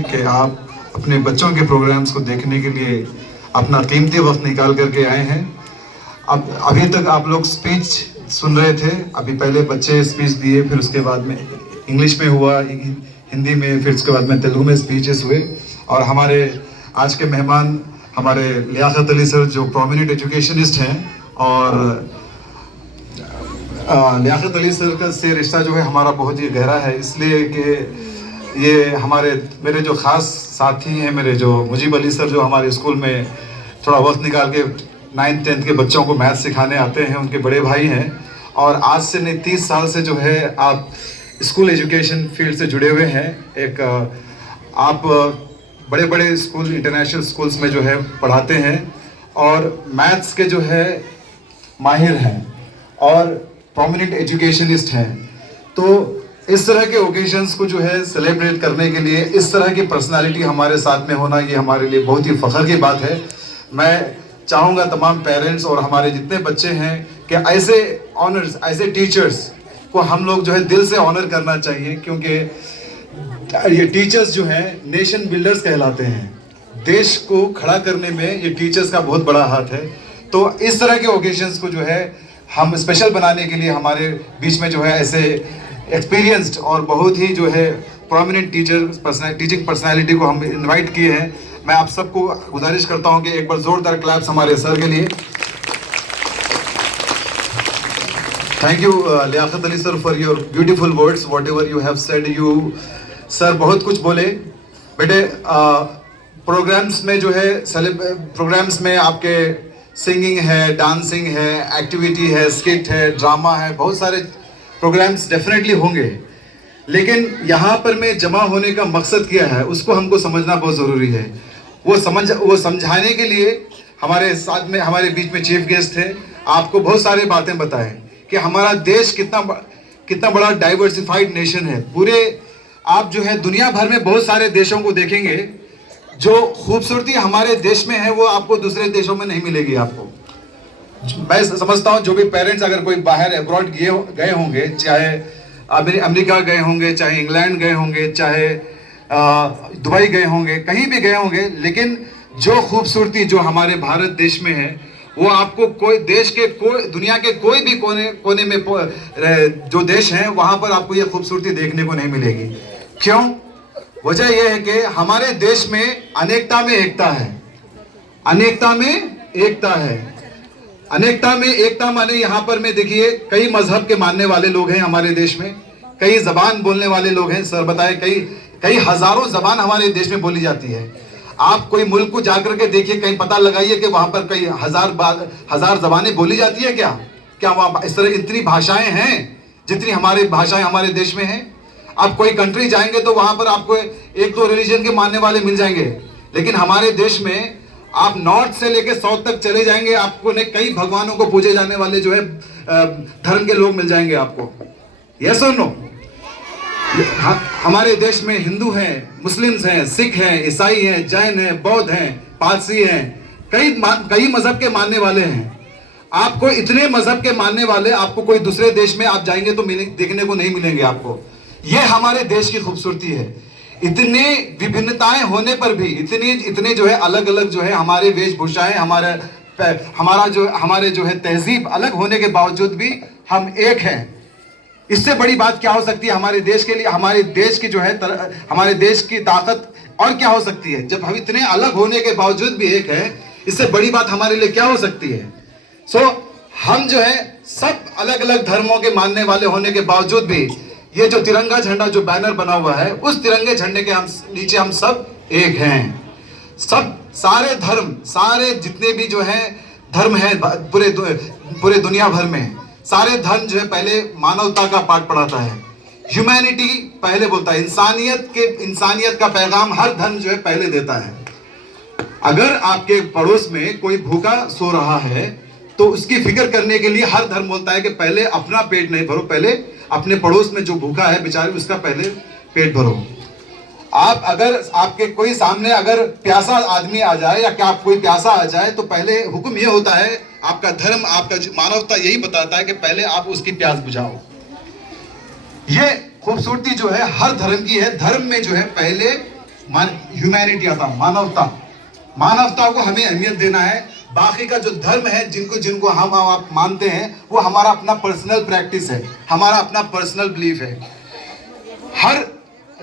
हैं कि आप अपने बच्चों के प्रोग्राम्स को देखने के लिए अपना कीमती वक्त निकाल करके आए हैं। अब अभी तक आप लोग स्पीच सुन रहे थे, अभी पहले बच्चे स्पीच दिए, फिर उसके बाद में इंग्लिश में हुआ, हिंदी में, फिर उसके बाद में तेलुगु में स्पीचेस हुए। और हमारे आज के मेहमान हमारे लियाकत अली सर जो प्रोमिनेंट एजुकेशनिस्ट हैं, और लियाकत अली सर का से रिश्ता जो है हमारा बहुत ही गहरा है, इसलिए कि ये हमारे मेरे जो ख़ास साथी हैं, मेरे जो मुजीब अली सर जो हमारे स्कूल में थोड़ा वक्त निकाल के 9th 10th के बच्चों को मैथ सिखाने आते हैं, उनके बड़े भाई हैं। और आज से नहीं 30 साल से जो है आप स्कूल एजुकेशन फील्ड से जुड़े हुए हैं। एक आप बड़े बड़े स्कूल, इंटरनेशनल स्कूल्स में जो है पढ़ाते हैं और मैथ्स के जो है माहिर हैं और प्रोमिनेंट एजुकेशनिस्ट हैं। तो इस तरह के ओकेजन्स को जो है सेलिब्रेट करने के लिए इस तरह की पर्सनालिटी हमारे साथ में होना, ये हमारे लिए बहुत ही फ़ख्र की बात है। मैं चाहूँगा तमाम पेरेंट्स और हमारे जितने बच्चे हैं कि ऐसे ऑनर्स, ऐसे टीचर्स को हम लोग जो है दिल से ऑनर करना चाहिए, क्योंकि ये टीचर्स जो हैं नेशन बिल्डर्स कहलाते हैं। देश को खड़ा करने में ये टीचर्स का बहुत बड़ा हाथ है। तो इस तरह के ओकेजन्स को जो है हम स्पेशल बनाने के लिए हमारे बीच में जो है ऐसे एक्सपीरियंस्ड और बहुत ही जो है प्रोमिनेंट टीचिंग पर्सनालिटी को हम इनवाइट किए हैं। मैं आप सबको गुजारिश करता हूं कि एक बार जोरदार क्लैप्स हमारे सर के लिए। Thank you Liaquat Ali sir for your beautiful words, whatever you have said. You sir बहुत कुछ बोले बेटे। प्रोग्राम्स में जो है प्रोग्राम्स में आपके सिंगिंग है, डांसिंग है, एक्टिविटी है, स्किट है, ड्रामा है, बहुत सारे प्रोग्राम्स डेफिनेटली होंगे। लेकिन यहाँ पर मैं जमा होने का मकसद क्या है उसको हमको समझना बहुत ज़रूरी है। वो समझाने के लिए हमारे साथ में, हमारे बीच में चीफ गेस्ट थे, आपको बहुत सारी बातें बताएं कि हमारा देश कितना बड़ा डाइवर्सिफाइड नेशन है। पूरे आप जो है दुनिया भर में बहुत सारे देशों को देखेंगे, जो खूबसूरती हमारे देश में है वो आपको दूसरे देशों में नहीं मिलेगी। आपको मैं समझता हूँ जो भी पेरेंट्स अगर कोई बाहर अब्रॉड गए होंगे, चाहे अमेरिका गए होंगे, चाहे इंग्लैंड गए होंगे, चाहे दुबई गए होंगे, कहीं भी गए होंगे, लेकिन जो खूबसूरती जो हमारे भारत देश में है वो आपको दुनिया के कोई भी कोने में जो देश है वहाँ पर आपको ये खूबसूरती देखने को नहीं मिलेगी। क्यों? वजह यह है कि हमारे देश में अनेकता में एकता है। अनेकता में एकता है। अनेकता में एकता माने यहाँ पर में देखिए कई मजहब के मानने वाले लोग हैं हमारे देश में, कई जबान बोलने वाले लोग हैं। सर बताए कई हजारों जबान हमारे देश में बोली जाती है। आप कोई मुल्क को जाकर के देखिए, कहीं पता लगाइए कि वहाँ पर कई हजार जबानें बोली जाती है। क्या वहाँ इस तरह इतनी भाषाएं हैं जितनी हमारी भाषाएं हमारे देश में हैं? आप कोई कंट्री जाएंगे तो वहाँ पर आपको 1-2 रिलीजन के मानने वाले मिल जाएंगे, लेकिन हमारे देश में आप नॉर्थ से लेकर साउथ तक चले जाएंगे, आपको ने कई भगवानों को पूजे जाने वाले जो है धर्म के लोग मिल जाएंगे आपको। यस और नो? हमारे देश में हिंदू हैं, मुस्लिम्स हैं, सिख हैं, ईसाई हैं, जैन हैं, बौद्ध हैं, पारसी हैं, कई मजहब के मानने वाले हैं। आपको इतने मजहब के मानने वाले आपको कोई दूसरे देश में आप जाएंगे तो देखने को नहीं मिलेंगे आपको। ये हमारे देश की खूबसूरती है। इतने विभिन्नताएं होने पर भी इतने जो है अलग अलग जो है हमारे वेशभूषाएं, हमारे जो है तहजीब अलग होने के बावजूद भी हम एक हैं। इससे बड़ी बात क्या हो सकती है हमारे देश के लिए? हमारे देश की जो है हमारे देश की ताकत और क्या हो सकती है जब हम इतने अलग होने के बावजूद भी एक हैं? इससे बड़ी बात हमारे लिए क्या हो सकती है? हम जो है सब अलग अलग धर्मों के मानने वाले होने के बावजूद भी ये जो तिरंगा झंडा जो बैनर बना हुआ है, उस तिरंगे झंडे के नीचे हम सब एक हैं। सारे धर्म, सारे जितने भी जो है धर्म है पूरे दुनिया भर में, सारे धर्म जो है पहले मानवता का पाठ पढ़ाता है, ह्यूमैनिटी पहले बोलता है, इंसानियत का पैगाम हर धर्म जो है पहले देता है। अगर आपके पड़ोस में कोई भूखा सो रहा है तो उसकी फिक्र करने के लिए हर धर्म बोलता है कि पहले अपना पेट नहीं भरो, पहले अपने पड़ोस में जो भूखा है बेचारे उसका पहले पेट भरो। अगर आपके कोई सामने अगर प्यासा आदमी आ जाए या क्या कोई प्यासा आ जाए तो पहले हुक्म यह होता है, आपका धर्म, आपका मानवता यही बताता है कि पहले आप उसकी प्यास बुझाओ। ये खूबसूरती जो है हर धर्म की है। धर्म में जो है पहले ह्यूमैनिटी आता, मानवता को हमें अहमियत देना है। बाकी का जो धर्म है जिनको हम आप मानते हैं वो हमारा अपना पर्सनल प्रैक्टिस है, हमारा अपना पर्सनल बिलीफ है। हर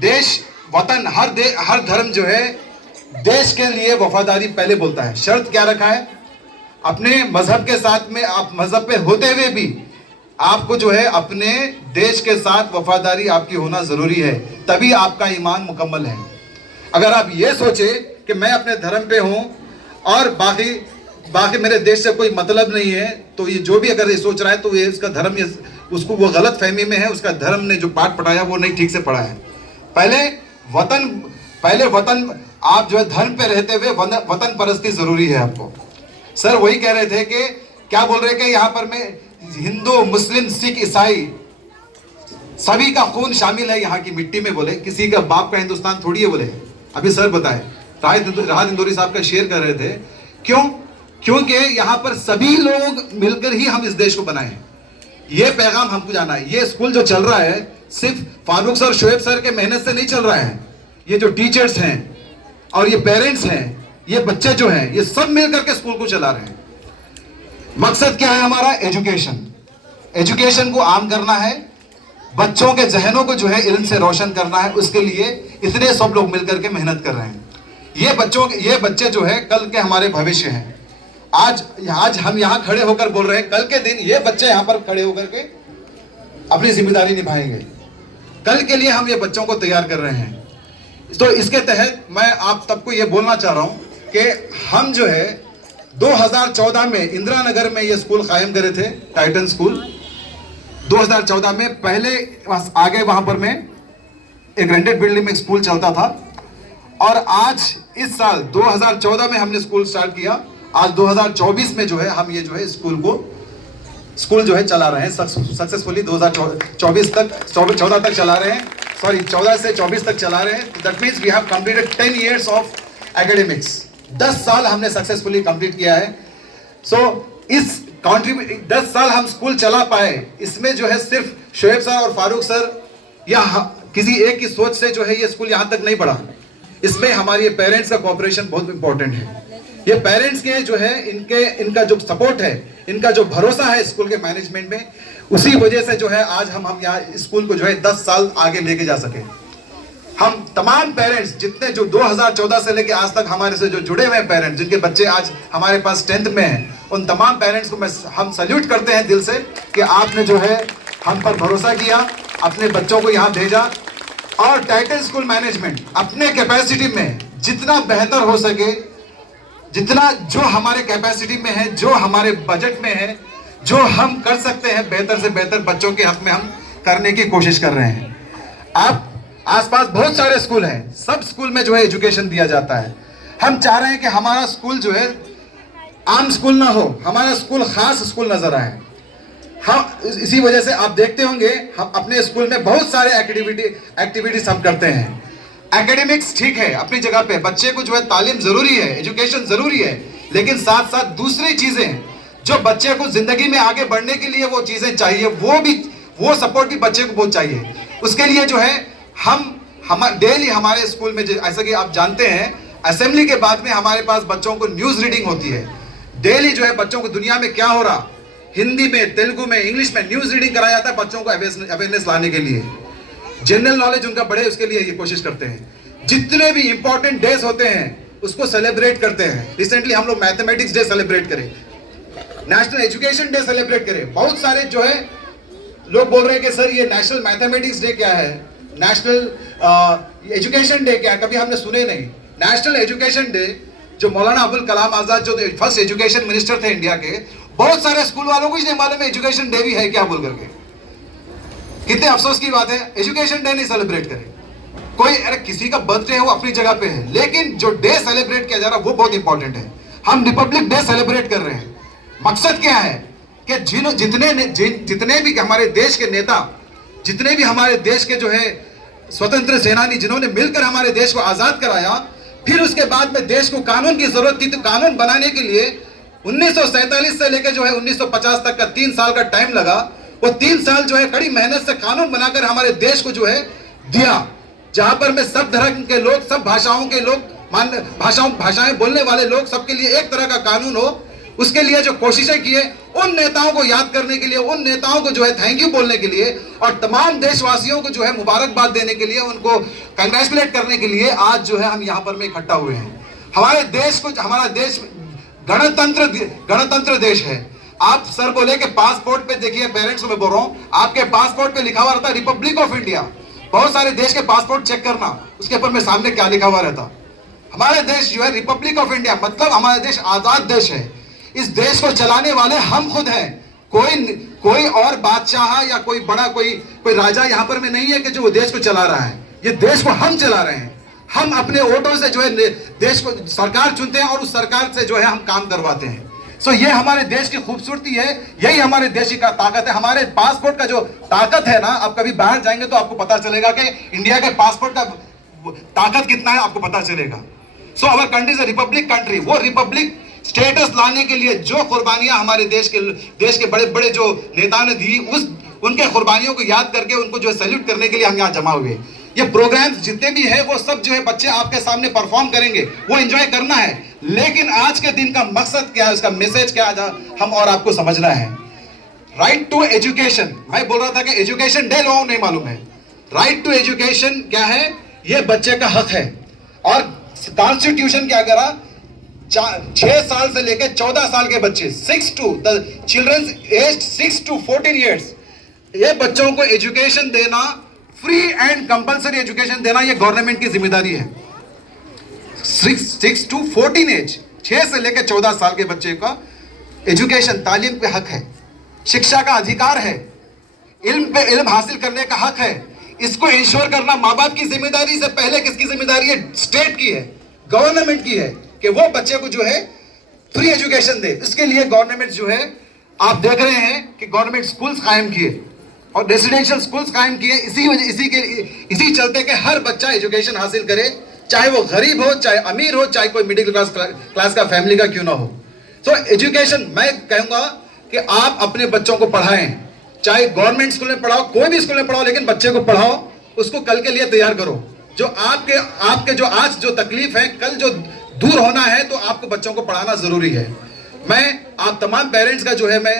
देश वतन हर धर्म जो है देश के लिए वफादारी पहले बोलता है। शर्त क्या रखा है? अपने मजहब के साथ में, आप मजहब पे होते हुए भी आपको जो है अपने देश के साथ वफादारी आपकी होना जरूरी है, तभी आपका ईमान मुकम्मल है। अगर आप ये सोचे कि मैं अपने धर्म पे हूँ और बाकी मेरे देश से कोई मतलब नहीं है, तो ये जो भी अगर ये सोच रहा है तो ये उसका धर्म, उसको वो गलत फहमी में है, उसका धर्म ने जो पाठ पढ़ाया वो नहीं ठीक से पढ़ा है। पहले वतन आप जो है धर्म पे रहते हुए वतन परस्ती जरूरी है आपको। सर वही कह रहे थे कि क्या बोल रहे कि यहाँ पर मैं हिंदू, मुस्लिम, सिख, ईसाई सभी का खून शामिल है यहाँ की मिट्टी में। बोले किसी का बाप का हिंदुस्तान थोड़ी है। बोले अभी सर बताए, राहत इंदौरी साहब का शेयर कर रहे थे, क्योंकि यहाँ पर सभी लोग मिलकर ही हम इस देश को बनाए हैं। ये पैगाम हमको जाना है। ये स्कूल जो चल रहा है सिर्फ फारूक सर, शोएब सर के मेहनत से नहीं चल रहा है। ये जो टीचर्स हैं और ये पेरेंट्स हैं, ये बच्चे जो हैं, ये सब मिलकर के स्कूल को चला रहे हैं। मकसद क्या है हमारा? एजुकेशन को आम करना है, बच्चों के जहनों को जो है इल्म से रोशन करना है। उसके लिए इतने सब लोग मिलकर के मेहनत कर रहे हैं। ये बच्चे जो है कल के हमारे भविष्य हैं। आज हम यहाँ खड़े होकर बोल रहे हैं, कल के दिन ये बच्चे यहाँ पर खड़े होकर के अपनी जिम्मेदारी निभाएंगे। कल के लिए हम ये बच्चों को तैयार कर रहे हैं। तो इसके तहत मैं आप सबको ये बोलना चाह रहा हूँ कि हम जो है 2014 में इंदिरा नगर में ये स्कूल कायम करे थे, टाइटन स्कूल। 2014 में पहले आगे वहाँ पर में एक रेंटेड बिल्डिंग में स्कूल चलता था, और आज इस साल 2014 में हमने स्कूल स्टार्ट किया। आज 2024 में जो है हम ये जो है स्कूल जो है चला रहे हैं सक्सेसफुली। 2024 तक 14 तक चला रहे हैं, सॉरी 14 से 24 तक चला रहे हैं। That means we have completed 10 years of academics. 10 साल हमने सक्सेसफुली कंप्लीट किया है। इस 10 साल हम स्कूल चला पाए, इसमें जो है सिर्फ शोएब सर और फारूक सर या किसी एक की सोच से जो है ये स्कूल यहाँ तक नहीं बढ़ा। इसमें हमारी पेरेंट्स का कोऑपरेशन बहुत इंपॉर्टेंट है। ये पेरेंट्स के जो है इनका जो सपोर्ट है, इनका जो भरोसा है स्कूल के मैनेजमेंट में, उसी वजह से जो है आज हम यहाँ स्कूल को जो है 10 साल आगे लेके जा सके। हम तमाम पेरेंट्स जितने जो 2014 से लेके आज तक हमारे से जो जुड़े हुए हैं पेरेंट्स, जिनके बच्चे आज हमारे पास 10th में हैं, उन तमाम पेरेंट्स को हम सैल्यूट करते हैं दिल से कि आपने जो है हम पर भरोसा किया, अपने बच्चों को यहाँ भेजा। और टाइटन स्कूल मैनेजमेंट अपने कैपेसिटी में जितना बेहतर हो सके, जितना जो हमारे कैपेसिटी में है, जो हमारे बजट में है, जो हम कर सकते हैं बेहतर से बेहतर बच्चों के हक में हम करने की कोशिश कर रहे हैं। आप आसपास बहुत सारे स्कूल हैं, सब स्कूल में जो है एजुकेशन दिया जाता है। हम चाह रहे हैं कि हमारा स्कूल जो है आम स्कूल ना हो, हमारा स्कूल खास स्कूल नजर आए। हम इसी वजह से आप देखते होंगे हम अपने स्कूल में बहुत सारे एक्टिविटीज हम करते हैं। एकेडमिक्स ठीक है अपनी जगह पे, बच्चे को जो है तालीम जरूरी है, एजुकेशन जरूरी है, लेकिन साथ साथ दूसरी चीजें जो बच्चे को जिंदगी में आगे बढ़ने के लिए वो चीजें चाहिए, वो सपोर्ट भी बच्चे को बहुत चाहिए। उसके लिए जो है हम डेली हमारे स्कूल में, जैसा कि आप जानते हैं, असेंबली के बाद में हमारे पास बच्चों को न्यूज रीडिंग होती है। डेली जो है बच्चों को दुनिया में क्या हो रहा, हिंदी में, तेलुगु में, इंग्लिश में न्यूज रीडिंग कराया जाता है बच्चों को अवेयरनेस लाने के लिए, जनरल नॉलेज उनका बढ़े, उसके लिए ये कोशिश करते हैं। जितने भी इंपॉर्टेंट डेज होते हैं उसको सेलिब्रेट करते हैं। रिसेंटली हम लोग मैथमेटिक्स डे सेलिब्रेट करें, नेशनल एजुकेशन डे सेलिब्रेट करें। बहुत सारे जो है लोग बोल रहे हैं कि सर ये नेशनल मैथमेटिक्स डे क्या है, नेशनल एजुकेशन डे क्या है, कभी हमने सुने नहीं। नेशनल एजुकेशन डे जो मौलाना अबुल कलाम आजाद जो फर्स्ट एजुकेशन मिनिस्टर थे इंडिया के, बहुत सारे स्कूल वालों को ही नहीं मालूम है एजुकेशन डे भी है क्या बोल करके। कितने अफसोस की बात है, एजुकेशन डे नहीं सेलिब्रेट करें। कोई अरे किसी का बर्थडे है वो अपनी जगह पे है, लेकिन जो डे सेलिब्रेट किया जा रहा है वो बहुत इंपॉर्टेंट है। हम रिपब्लिक डे सेलिब्रेट कर रहे हैं। मकसद क्या है कि जितने भी हमारे देश के नेता, जितने भी हमारे देश के जो है स्वतंत्र सेनानी, जिन्होंने मिलकर हमारे देश को आजाद कराया, फिर उसके बाद में देश को कानून की जरूरत थी, तो कानून बनाने के लिए 1947 से लेकर जो है 1950 तक का 3 साल का टाइम लगा। वो 3 साल जो है कड़ी मेहनत से कानून बनाकर हमारे देश को जो है दिया। जहां पर मैं सब धर्म के लोग, सब भाषाओं के लोग, भाषाएं बोलने वाले लोग, सबके लिए एक तरह का कानून हो, उसके लिए जो कोशिशें की है, उन नेताओं को याद करने के लिए, उन नेताओं को जो है थैंक यू बोलने के लिए और तमाम देशवासियों को जो है मुबारकबाद देने के लिए, उनको कंग्रेचुलेट करने के लिए आज जो है हम यहाँ पर में इकट्ठा हुए हैं। हमारे देश को, हमारा देश गणतंत्र देश है। आप सर बोले कि पासपोर्ट पे देखिए, पेरेंट्स को मैं बोल रहा हूँ, आपके पासपोर्ट पे लिखा हुआ रहता रिपब्लिक ऑफ इंडिया। बहुत सारे देश के पासपोर्ट चेक करना, उसके ऊपर में सामने क्या लिखा हुआ रहता। हमारे देश जो है रिपब्लिक ऑफ इंडिया, मतलब हमारा देश आजाद देश है। इस देश को चलाने वाले हम खुद हैं। कोई और बादशाह या कोई बड़ा कोई राजा यहाँ पर में नहीं है कि जो वो देश को चला रहा है। ये देश को हम चला रहे हैं। हम अपने वोटों से जो है देश को सरकार चुनते हैं और उस सरकार से जो है हम काम करवाते हैं। सो ये हमारे देश की खूबसूरती है, यही हमारे देश की ताकत है। हमारे पासपोर्ट का जो ताकत है ना, आप कभी बाहर जाएंगे तो आपको पता चलेगा कि इंडिया के पासपोर्ट का ताकत कितना है, आपको पता चलेगा। So our country is a republic country. वो रिपब्लिक स्टेटस लाने के लिए जो कुर्बानियां हमारे देश के बड़े बड़े जो नेताओं ने दी, उनके कुर्बानियों को याद करके उनको जो सैल्यूट करने के लिए हम यहाँ जमा हुए। ये प्रोग्राम्स जितने भी है वो सब जो है बच्चे आपके सामने परफॉर्म करेंगे, वो एंजॉय करना है। लेकिन आज के दिन का मकसद क्या है, उसका मैसेज क्या है, हम और आपको समझना है। राइट टू एजुकेशन, मैं बोल रहा था कि एजुकेशन डे लोगों को नहीं मालूम है। राइट टू एजुकेशन क्या है, ये बच्चे का हक है। और कॉन्स्टिट्यूशन क्या करा, 6 साल से लेकर 14 साल के बच्चे, 6 to the children's aged 6 to 14 years, ये बच्चों को एजुकेशन देना, फ्री एंड कंपलसरी एजुकेशन देना, ये गवर्नमेंट की जिम्मेदारी है। 6 to 14 एज, 6 से लेकर 14 साल के बच्चे का एजुकेशन, तालीम पे हक है, शिक्षा का अधिकार है, इल्म हासिल करने का हक है। इसको इंश्योर करना माँ बाप की जिम्मेदारी से पहले किसकी जिम्मेदारी है? स्टेट की है, गवर्नमेंट की है, कि वो बच्चे को जो है फ्री एजुकेशन दे। इसके लिए गवर्नमेंट जो है, आप देख रहे हैं कि गवर्नमेंट स्कूल्स कायम किए और रेसिडेंशियल स्कूल्स कायम किए। इसी चलते कि हर बच्चा एजुकेशन हासिल करे, चाहे वो गरीब हो, चाहे अमीर हो, चाहे कोई मिडिल क्लास का फैमिली का क्यों ना हो। तो एजुकेशन, मैं कहूँगा कि आप अपने बच्चों को पढ़ाएं, चाहे गवर्नमेंट स्कूल में पढ़ाओ, कोई भी स्कूल में पढ़ाओ, लेकिन बच्चे को पढ़ाओ, उसको कल के लिए तैयार करो। जो आपके जो आज जो तकलीफ है, कल जो दूर होना है, तो आपको बच्चों को पढ़ाना जरूरी है। मैं आप तमाम पेरेंट्स का जो है मैं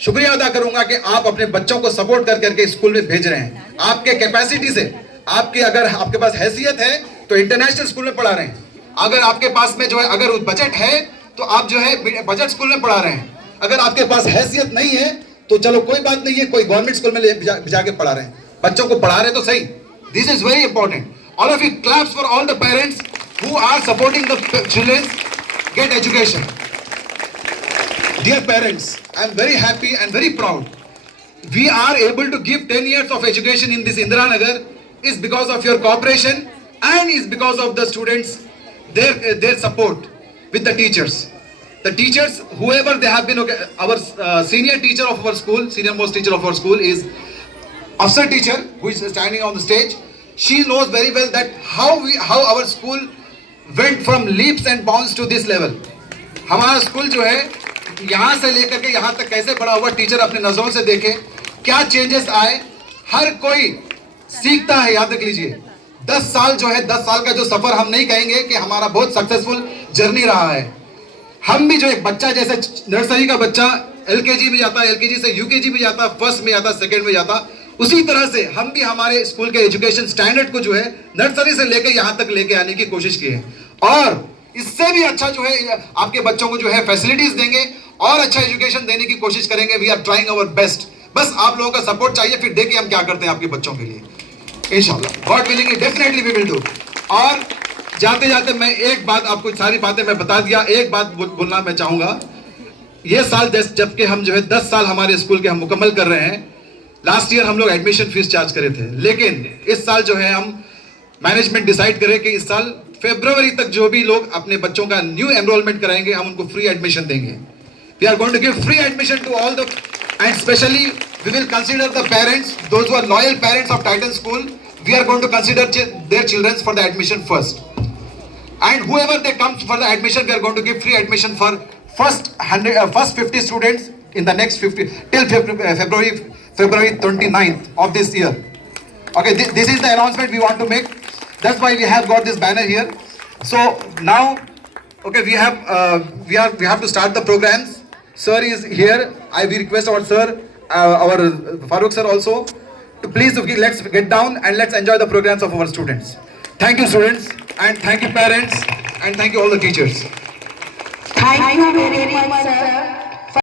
शुक्रिया अदा करूंगा कि आप अपने बच्चों को सपोर्ट करके स्कूल में भेज रहे हैं। आपके कैपेसिटी से, अगर आपके पास हैसियत है तो इंटरनेशनल स्कूल में पढ़ा रहे हैं। अगर आपके पास में जो है अगर बजट है तो आप जो है बजट स्कूल में पढ़ा रहे हैं। अगर आपके पास हैसियत नहीं है तो चलो कोई बात नहीं है, कोई गवर्नमेंट स्कूल में जाके पढ़ा रहे हैं, बच्चों को पढ़ा रहे तो सही। This is very important. All of you claps for all the parents who are supporting the children get education. Dear parents, I am very happy and very proud. We are able to give 10 years of education in this Indiranagar is because of your cooperation and is because of the students, their support with the teachers. The teachers, whoever they have been, okay, our senior teacher of our school, senior most teacher of our school is Afsar teacher, who is standing on the stage. She knows very well that how our school went from leaps and bounds to this level. हमारा school जो है यहाँ से लेकर के यहाँ तक कैसे बढ़ा हुआ, टीचर अपने नजरों से देखे क्या चेंजेस आए। हर कोई सीखता है, याद रख लीजिए। 10 साल जो है, 10 साल का जो सफर, हम नहीं कहेंगे कि हमारा बहुत सक्सेसफुल जर्नी रहा है। हम भी जो एक बच्चा, जैसे नर्सरी का बच्चा LKG में जाता, LKG से UKG में जाता, फर्स्ट में जाता, सेकेंड में जाता, उसी तरह से हम भी हमारे स्कूल के एजुकेशन स्टैंडर्ड को जो है नर्सरी से लेकर यहाँ तक लेके आने की कोशिश की है। और इससे भी अच्छा जो है आपके बच्चों को जो है फैसिलिटीज देंगे और अच्छा एजुकेशन देने की कोशिश करेंगे। We are trying our best. बस आप लोगों का सपोर्ट चाहिए, फिर देखिए हम क्या करते हैं आपके बच्चों के लिए। इंशाल्लाह, God willing, definitely we will do. और जाते जाते मैं एक बात, आपको सारी बातें मैं बता दिया, एक बात बोलना मैं चाहूंगा। ये साल जबकि हम जो है 10 साल हमारे स्कूल के हम मुकम्मल कर रहे हैं। लास्ट ईयर हम लोग एडमिशन फीस चार्ज करे थे, लेकिन इस साल जो है हम मैनेजमेंट डिसाइड करे कि इस साल फरवरी तक जो भी लोग अपने बच्चों का न्यू एनरोलमेंट कराएंगे, हम उनको फ्री एडमिशन देंगे। We are going to give free admission to all the, and specially we will consider the parents, those who are loyal parents of Titan school, we are going to consider their children for the admission first, and whoever they come for the admission, we are going to give free admission for first 50 students in the next 50 till February 29th of this year. Okay, this is the announcement we want to make. That's why we have got this banner here. So now, okay, we have to start the programs. Sir is here. We request our sir, our Farooq sir also, to please let's get down and let's enjoy the programs of our students. Thank you, students, and thank you, parents, and thank you all the teachers. Thank you very much, sir.